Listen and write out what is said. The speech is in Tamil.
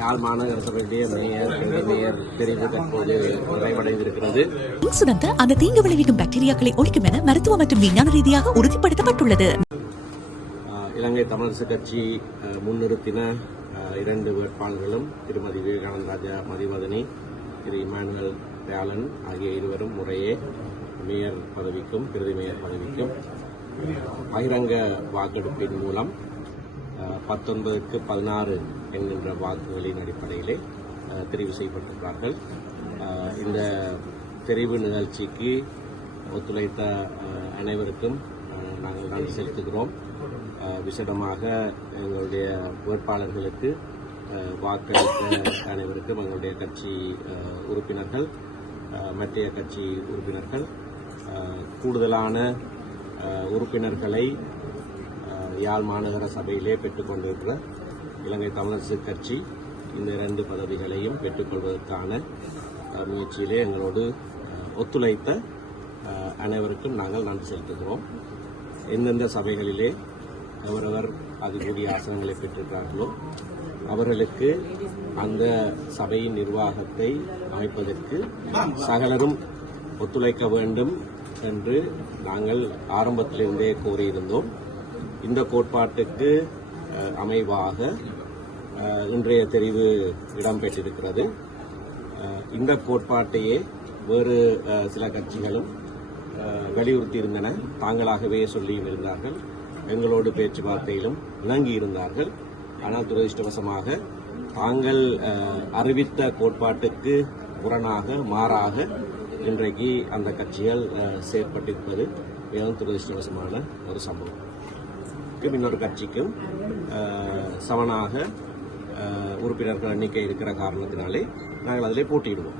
யாழ் மாநகர சபையுடைய மேயர் தெரிவு தற்போது நிறைவடைந்திருக்கிறது. அந்த தீங்கு விளைவிக்கும் பாக்டீரியாக்களை ஒழிக்கும் என மருத்துவ மற்றும் விஞ்ஞான ரீதியாக உறுதிப்படுத்தப்பட்டுள்ளது. இலங்கை தமிழரசு கட்சி முன்னிறுத்தின 2 வேட்பாளர்களும் திருமதி விவேகானந்த ராஜா மதிவதனி, திரு இமானுவேல் தயாளன் ஆகிய இருவரும் முறையே மேயர் பதவிக்கும் பிரதி மேயர் பதவிக்கும் பகிரங்க வாக்கெடுப்பின் மூலம் 19க்கு 16 என்கின்ற வாக்குகளின் அடிப்படையிலே தெரிவு செய்யப்பட்டிருக்கிறார்கள். இந்த தெரிவு நிகழ்ச்சிக்கு ஒத்துழைத்த அனைவருக்கும் நாங்கள் நன்றி செலுத்துகிறோம். விசேடமாக எங்களுடைய வேட்பாளர்களுக்கு வாக்களித்த அனைவருக்கும் எங்களுடைய கட்சி உறுப்பினர்கள், மற்ற கட்சி உறுப்பினர்கள், கூடுதலான உறுப்பினர்களை யாழ் மாநகர சபையிலே பெற்றுக்கொண்டிருக்கிற இலங்கை தமிழரசு கட்சி இந்த 2 பதவிகளையும் பெற்றுக்கொள்வதற்கான முயற்சியிலே எங்களோடு ஒத்துழைத்த அனைவருக்கும் நாங்கள் நன்றி செலுத்துகிறோம். எந்தெந்த சபைகளிலே அவரவர் அதிகூடிய ஆசனங்களை பெற்றிருக்கிறார்களோ அவர்களுக்கு அந்த சபையின் நிர்வாகத்தை அமைப்பதற்கு சகலரும் ஒத்துழைக்க வேண்டும் என்று நாங்கள் ஆரம்பத்திலிருந்தே கோரியிருந்தோம். இந்த கோட்பாட்டுக்கு அமைவாக இன்றைய தெரிவு இடம்பெற்றிருக்கிறது. இந்த கோட்பாட்டையே வேறு சில கட்சிகளும் வலியுறுத்தியிருந்தன, தாங்களாகவே சொல்லியும் இருந்தார்கள், எங்களோடு பேச்சுவார்த்தையிலும் இணங்கியிருந்தார்கள். ஆனால் துரதிருஷ்டவசமாக தாங்கள் அறிவித்த கோட்பாட்டுக்கு மாறாக இன்றைக்கு அந்த கட்சிகள் செயற்பட்டிருப்பது மிகவும் துரதிருஷ்டவசமான ஒரு சம்பவம். இன்னொரு கட்சிக்கும் சமனாக உறுப்பினர்கள் எண்ணிக்கை இருக்கிற காரணத்தினாலே நாங்கள் அதிலே போட்டியிடுவோம்.